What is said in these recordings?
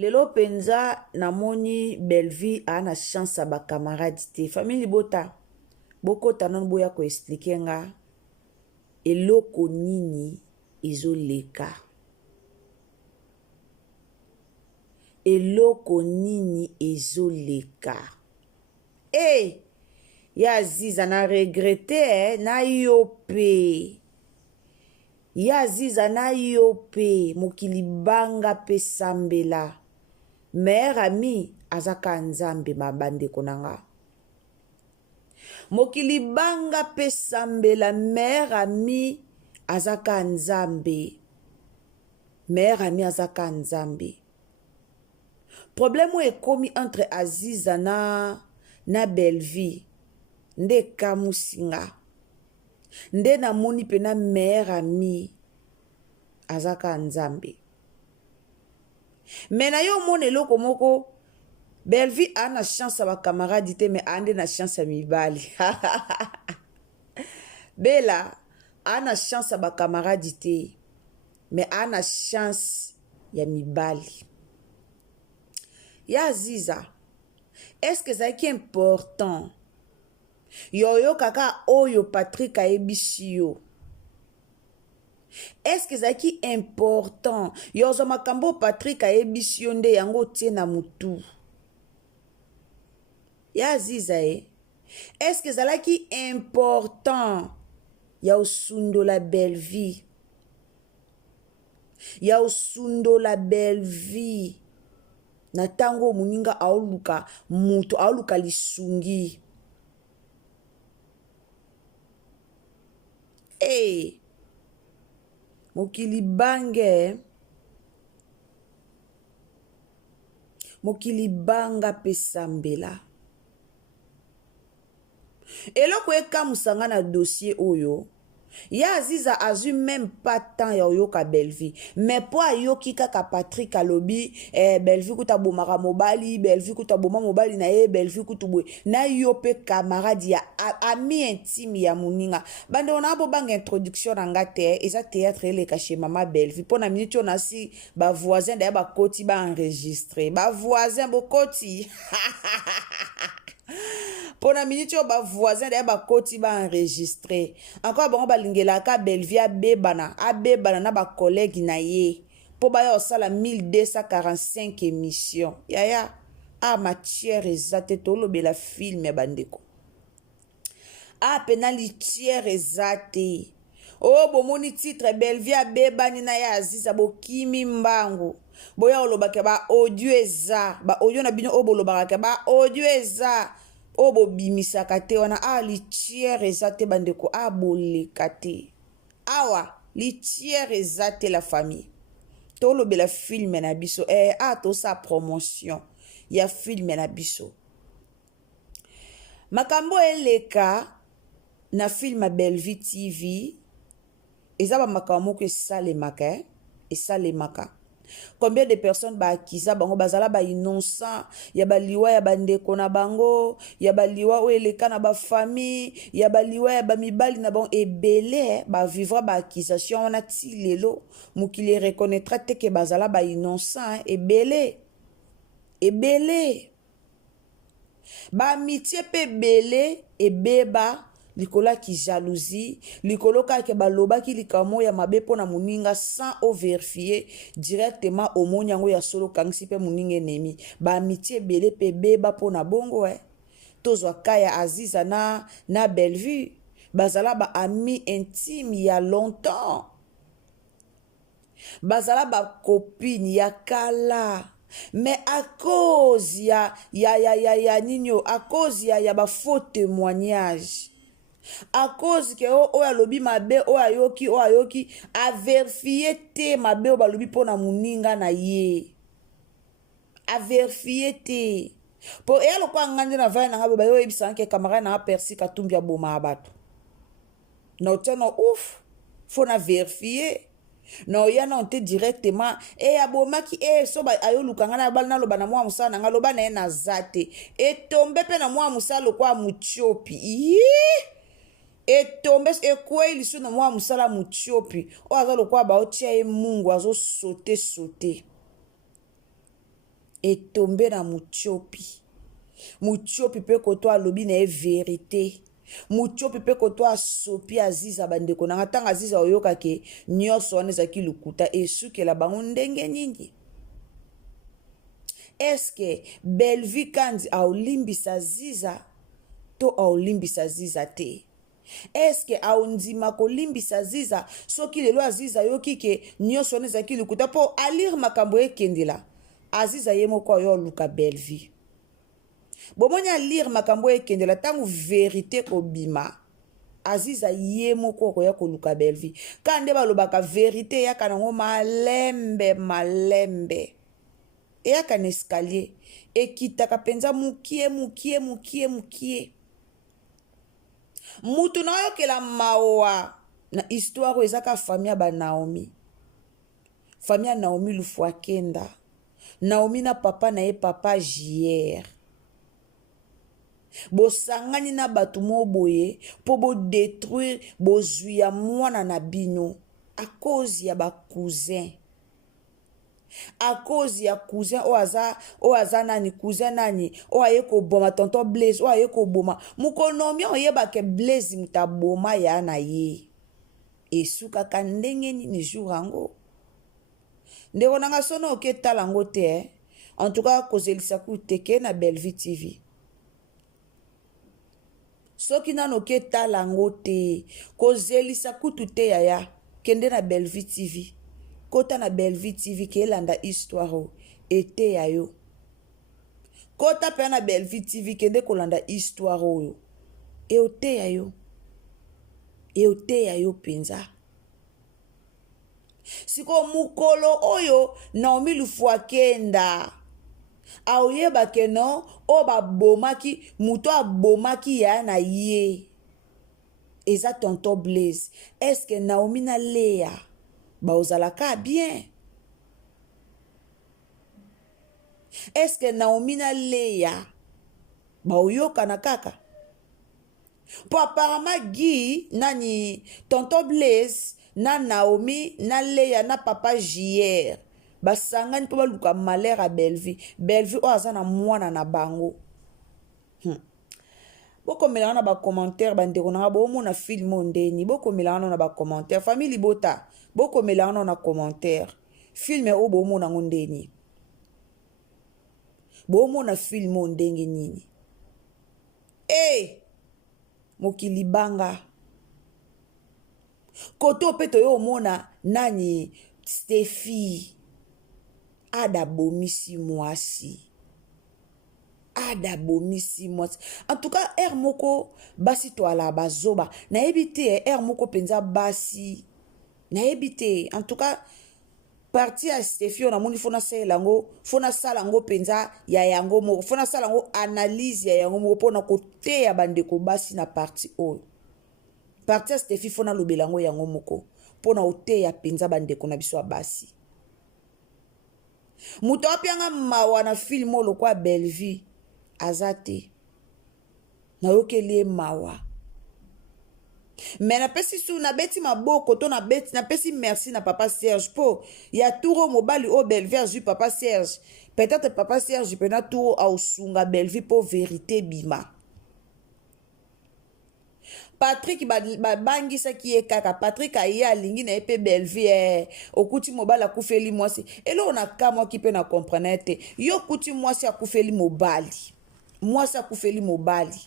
Lelo penza namoni Bellevue ana chance ba camarade te famille bota boko tanon boya ko expliquer nga eloko nini ezoleka eloko nini ezoleka ya ziza na regrette na yope ya ziza na yope mokili banga pe sambela mère ami azaka nzambe mabandeko nanga mokili banga pe sambela mère ami azaka nzambe mère ami azaka nzambe problème ekomi entre Aziza na Bellevue nde kamusinga nde namoni pena mère ami azaka nzambe mais na yo mona eloko moko Bellevue ana chance ba camarade te mais ande na chance ya mibali Bella ana chance ba camarade te mais ana chance ya mibali ya Ziza est-ce que ça qui est important yo kaka oyo Patrick ayebisi yo est-ce que ça qui est important yo zo makambo Patrick ayebisi yo nde yango tie na mutu ya Ziza est-ce que ça qui est important ya usundo la Bellevue ya usundo la Bellevue na tango muninga aoluka mutu aoluka lisungi mokili banga pe sambela eloko ekamusanga na dossier oyo ya Aziza azu même pas temps ya oyoka Bellevue mais po ayoki kaka Patrick alobi Bellevue kuta bomaka mobali Bellevue kuta boma mobali na ye Bellevue kutubwe na yo pe camarade ya ami intime ya muninga bande on a bo banga introduction na ngate eza théâtre eleka chez mama Bellevue po na minute on a si ba voisin da ba koti ba enregistrer ba voisin bokoti pour la minute ba voisin de ba koti ba enregistrer encore bon ba lingela ka Bellevue abebana na ba collègue na ye po ba yo sala 1245 émissions yaya matière ezate to lobela film ya bandeko penalitière ezate bomoni titre Bellevue abebani na ya Aziza bokimi mbangu boya olobaka ba audio eza ba audio na bino obolobaka ba audio eza obo bimisaka te wana litière ezate bandeko boleka te awa litière ezate la famille tolobela film na biso to sa promotion ya film na biso makambo eleka na film Bellevue TV eza ba makambo ko esalemaka combien de personnes bakiza bango bazala ba innocent ya baliwa ya bandeko na bango ya baliwa o eleka na ba famille ya baliwa ya bamibali na bango ebele ba vivra ba accusation wana ti lelo mukili reconnaîtra te ke bazala ba innocent ebele ba amitié pe bele ebeba likola ki jalousie likolo ka ke baloba ki likamo ya mabe pona muninga sans vérifier directement au monyango ya solo kangisi pe muninga enemi ba amitié bele pe beba pona bongo tozwa kaya Aziza na Bellevue bazala ba ami intime ya longtemps bazala ba copine ya kala mais à cause ya nino à cause ya ba faux témoignage à cause que alobi mabe ayoki a vérifier te mabe balobi pona muninga na ye a vérifier te po eloko ngande na vai na ngabe bayo ebisa ke camarade na Percy Katumbi ya boma abato na oteno faut na vérifier no ya na onte directement abomaki so ba ayo lukanga na bal na loba na mwa musala nga loba na ye na zate tombe pe na mwa musala kwa muchopi etombe ekweli so na mwa musala muchopi aza lokwa ba otia ye mungu azo sauter etombe na mutiopi. Mutiopi pe koto alobi na vérité. Mutiopi pe koto asopi aziza bandeko na tanga aziza oyoka ke nyonso wana ezaki lukuta esukela bango ndenge nini. Eske Belle-Vie kandi aolimbisa ziza to aolimbisa ziza te? Eske aondima kolimbisa ziza soki lelo aziza yoki ke nyonso wana ezaki lukuta po alire makambo ekendela aziza ye moko ayo luka Belle-Vie. Bomoni alire makambo ekendela tangu vérité kobima aziza ye moko koya koluka Belle-Vie. Kande balobaka vérité yaka nango malembe malembe. Eyaka na escalier ekitaka penza mukie. Mutu na oyokela mawa na histoire ezaka famille ba Naomi. Famille Naomi Lufwakenda. Naomi na papa na ye papa JR. Bosangani na batu mo boye po bo détruire bozwi mwana na bino à cause ya ba cousin. À cause ya cousin oaza nani cousin nani oaye ko boma tonton Blaise oaye ko boma mukonomi oyeba ke Blaise mutaboma ya na ye esuka kandenge ni jour ango ndeko nanga sono oke talango te en tout cas kozelisa ku teke na Belle-Vie TV soki nano ke talango te kozelisa kutu te yaya kende na Belle-Vie TV kota na Belle-Vie TV ke elanda histoire ete ya yo. Kota pe na Belle-Vie TV kende kolanda histoire oyo. Eote ya yo. Eote ya yo penza. Siko mukolo oyo Naomi Lufwakenda. Aoyeba ke no oba bomaki muto abomaki ya na ye. Eza tonton Blaise. Eske Naomi na Lea baozalaka bien? Eske Naomi na Lea baoyoka na kaka? Po apparemment Guy nani tonton Blaise na Naomi na Lea na papa JR basangani po baluka malheur a Belle-Vie. Belle-Vie oaza na mwana na bango. Boko melana na ba commentaire bandeko na bomo na film ondeni boko melana na ba commentaire famille Bota boko melana na commentaire film o bomo na ngondeni bomo na film ondenge nini mokili banga koto peto yo mona nani Steffi ada bomisi mwasi ada bomisi mwasi en tout cas moko basi to ala bazoba na ebite moko penza basi na ebite en tout cas parti a Steffi on a moni fona salango penza ya yango moko fona salango analyse ya yango moko pona kote ya bandeko basi na parti oyo parti a Steffi fona lobelango yango moko pona ote ya penza bandeko na biso basi muto apianga mawa na film olo kwa Belle-Vie azate na yokeli mawa mais na pesi su na beti maboko to na beti na pesi merci na papa Serge po ya touro mobali o Belle-Vie azu papa Serge peut-être papa Serge pena touro au sunga Belle-Vie po vérité bima Patrick bangisa ki kaka Patrick aye alingi na epe Belle-Vie okuti mobali akufeli mwasi elo na kamwa ki pe na comprendre yo kuti mwasi akufeli mobali mwasi akufeli mobali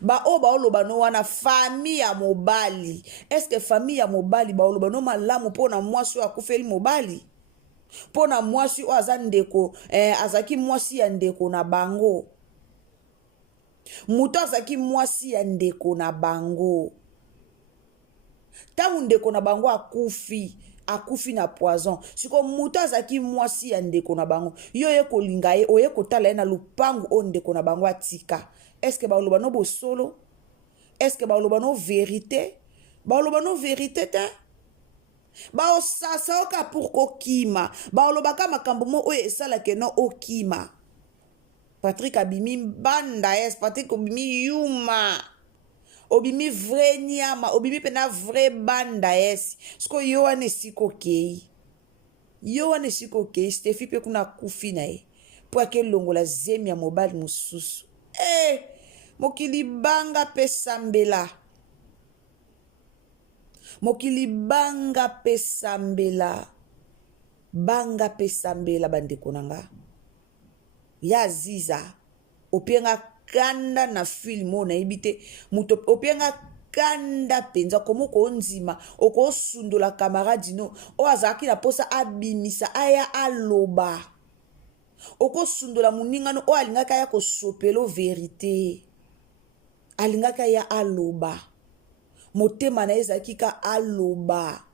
ba o ba oloba no wana famille ya mobali est-ce que famille ya mobali ba oloba no malamu pona mwasi akufeli mobali pona mwasi o azandeko azaki mwasi ya ndeko na bango muto azaki mwasi ya ndeko na bango tangu ndeko na bango akufi na poison siko muto azaki mwasi ya ndeko na bango yo ye kolinga ye oye kotala ye na lupangu o ndeko na bango atika est-ce que baoloba no bosolo est-ce que baoloba no vérité baoloba no vérité te baosasa oka pour kokima baolobaka makambo mo oyo esalake no okima Patrick abimi banda Patrick obimi yuma obimi vrai nyama obimi pena vrai banda sko yo wane siko kei Steffi pe kuna kufi na ye po akelongola zemi ya mobali mosusu. Mokili banga pe sambela. Mokili banga pe sambela. Banga pe sambela bandeko nanga. Ya ziza. Openga kanda na film na ibite. Muto openga kanda penza komoko onzima. Oko sundola camarade no. O azaki na posa abimisa aya aloba. Oko sundola muninga no. O alingaka ya kosopelo verite. Alingaka ya aloba. Motema na ezaki ka aloba.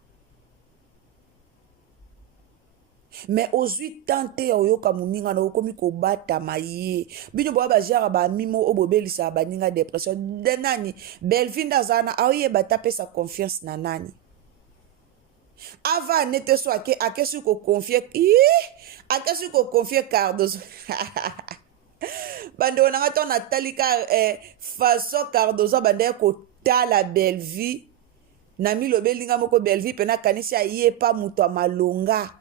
Mais ozwi tante ya oyoka muninga na okomi kobata maye. Bino bo bajara ba mimo obobelisa baninga depression. De nani Belvinda zana aoye batape sa confiance na nani. Ava nete so ake su ko confier. Ake su ko confier Cardozo. Bande onanga ton natalika façon Cardozo bande ko tala Belvi. Na mi lobelinga moko Belvi pena kanisi aye pa muto malonga.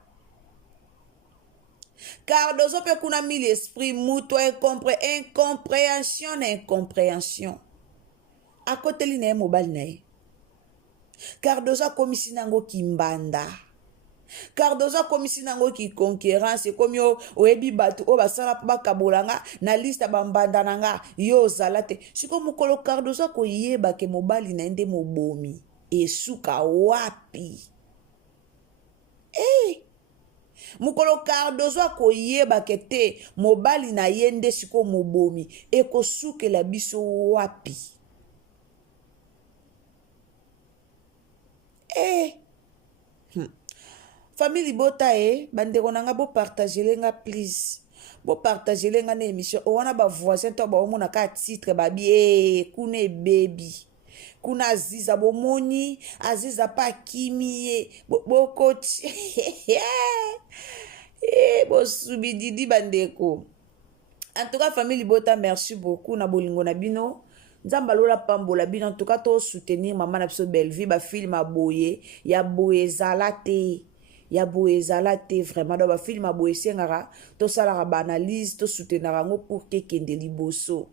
Cardozo pe kuna mille esprit muto incompréhension. A côté li na mobile na ye. Cardozo komisi nango kimbanda. Cardozo komisi nango ki concurrence komi oyebi batu o basala pa kabolanga na liste bambanda nanga yo zalate. Siko mukolo Cardozo ko yeba ke mobile na ende mobomi. Esuka wapi? Mukolo Cardozo akoyeba kete mobali na yende siko mobomi ekosuke la biso wapi. Famille Bota bandeko nanga bo partager lenga please. Bo partager lenga na émission wana ba voisin to ba omona ka titre babi kune baby. Kuna Aziza bomoni Aziza pa kimie bokoti bo subididi bandeko. En tout cas famille Bota merci beaucoup na bolingo na bino. Nzamba lola pambola bino en tout cas to soutenir maman na biso Belvi ba film aboye ya boye zalate. Ya boye zalate vraiment do ba film aboye sengara to sala ba analyse to soutenir ngo pour que kende liboso.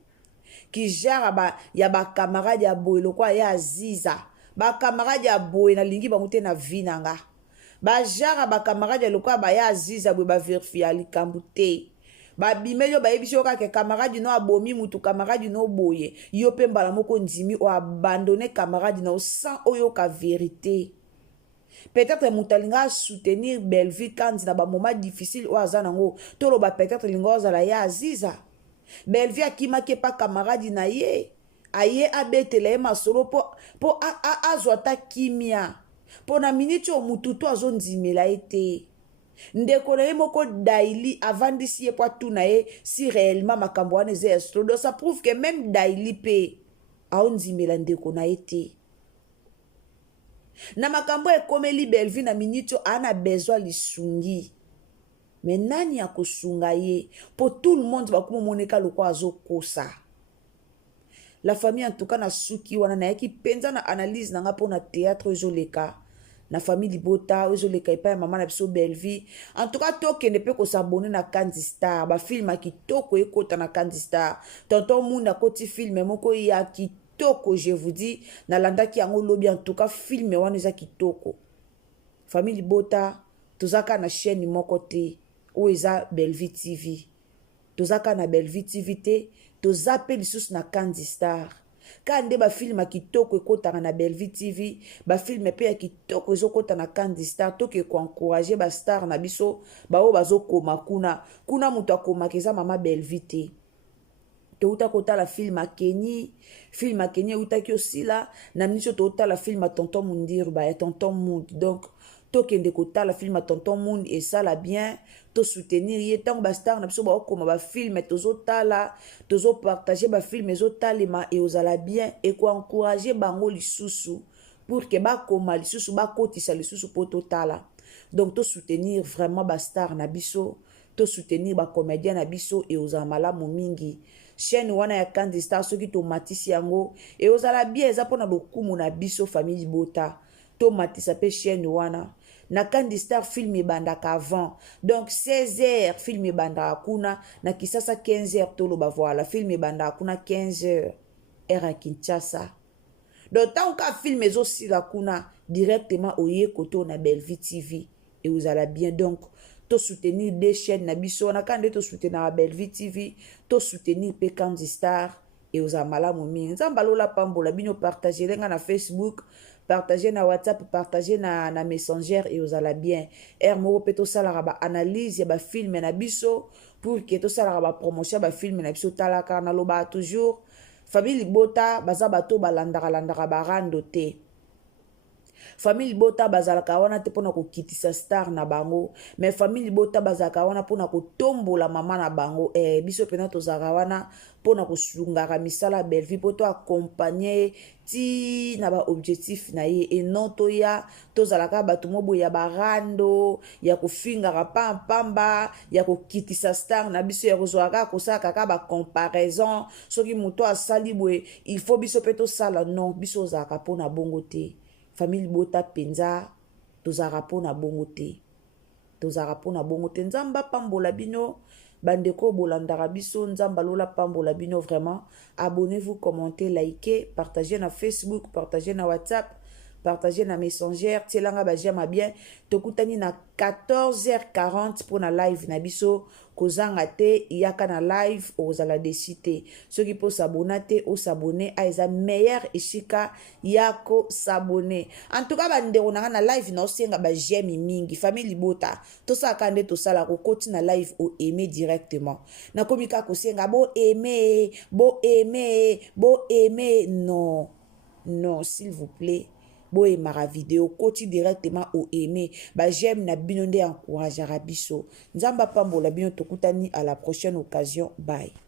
Ki jara ya ba camarade ya boye lokwa ya Aziza ba camarade ya boye na lingi bangote na vinanga ba jara ba camarade lokwa ba ya Aziza boye ba verifia likambu te ba bimelio ba yebiso ka ke camarade no abomi mutu camarade no boye yo pe mbala moko ndimi o abandonner camarade no sans oyo ka vérité. Peut-être mutalinga soutenir Belvi quand na ba moment difficile o azanango tolo ba peut-être lingoza la ya Aziza. Belvi akima ke pa camarade na ye. Aye abetele masolo po azwata kimia. Po na minute o mututu azondimela ete. Ndeko na ye moko daily avandisi ye po tuna ye si réellement makambo wana ze estro. Donc ça prouve que même daily pe aondimela ndeko na ete. Na makambo ekomeli Belvi na minute ana besoin lisungi. Mais nani ya kosunga ye pour tout le monde bakumo moneka lokwa azokosa. La famille en tout cas na suki wana na yaki penza na analyse nanga po na théâtre ezoleka na famille Bota ezoleka epa maman na biso Belvi. En tout cas tokende pe ko s'abonner na Kandi Star ba film kitoko ekota na Kandi Star. Tonton Munda koti film moko ya kitoko je vous dis na landaki yango lobi en tout cas film wana eza kitoko. Famille Bota tozaka na chaîne moko te. Ou eza Belvi TV. Tozaka na Belvi TV te. Tozape lisusu na Kandi Star. Kande ba film kitoko ekotaka na Belvi TV. Ba film pe ya kitoko ezokota na Kandi Star. Toke ko encourager ba star na biso. Ba o bazo koma kuna. Kuna mutu akoma keza mama Belvi te. Touta kota la film Kenyi. Film Kenyi uta ki osila. Na miso touta la film Tonton Mundir. Ba ya Tonton Mund. Donc tokende kota la film Tonton Mund et ça la bien. To soutenir ye tant ba star na biso ba okoma ba film tozo tala tozo partager ba film ezo talema et ozala bien et ko encourager bango lisusu pour que ba koma lisusu ba kotisa lisusu po totala. Donc to soutenir vraiment ba star na biso, to soutenir ba comédien na biso et ozala malamu mingi. Chaîne wana ya Kandi Star soki to matisi yango et ozala bien eza pona lokumu na biso famille Bota. To matisa pe chaîne wana na Kandi Star film ebandaka avant donc 16h film ebandaka kuna na Kisasa 15h toloba voilà film ebandaka kuna 15h heure à Kinshasa donc tant que film ezosila kuna directement oye koto na Bellevue TV et vous allez bien donc to soutenir des chaînes na biso na kande to soutenir na Bellevue TV to soutenir pe Kandi Star et vous allez malamu mingi nzamba lola pambola bino partager lenga na Facebook partager na WhatsApp partager na Messenger et vous allez bien moko pe to sala ba analyse ya ba film na biso pour que to sala ba promotion ba film na biso talaka na loba toujours famille Bota baza bato balandaka barando te famille Bota bazalaka wana te pona kokitisa star na bango mais famille Bota bazalaka wana pona kotombola mama na bango biso pena tozalaka wana pona kosungaka misala Bellevue po to accompagner ti na ba objectif na ye et non toya tozalaka bato mobo ya barando ya kofingaka pamba ya kokitisa star na biso ya kozwaka kosaka ka ba comparaison soki moto asali boye il faut biso pe tosala non biso ozalaka pona bongo te famille Bota penza tozara pona bongo te nzamba pambola bino bandeko bolandaka biso nzamba lola pambola bino vraiment abonnez-vous commentez likez partagez na Facebook partagez na WhatsApp partagez na Messenger tielanga ba j'aime bien tokutani na 14h40 pour na live na biso kozanga te yaka na live ozala desite soki po s'abonner o s'abonner a eza meilleur esika yako s'abonner en tout cas bandeko na live na osenga ba j'aime mingi famille Bota to saka nde to sala ko koti na live o aimer directement na komika ko senga bo aimer non s'il vous plaît boye mara vidéo koti directement au aimer ba j'aime na bino nde encourager biso nzamba pambola bino tokutani à la prochaine occasion bye.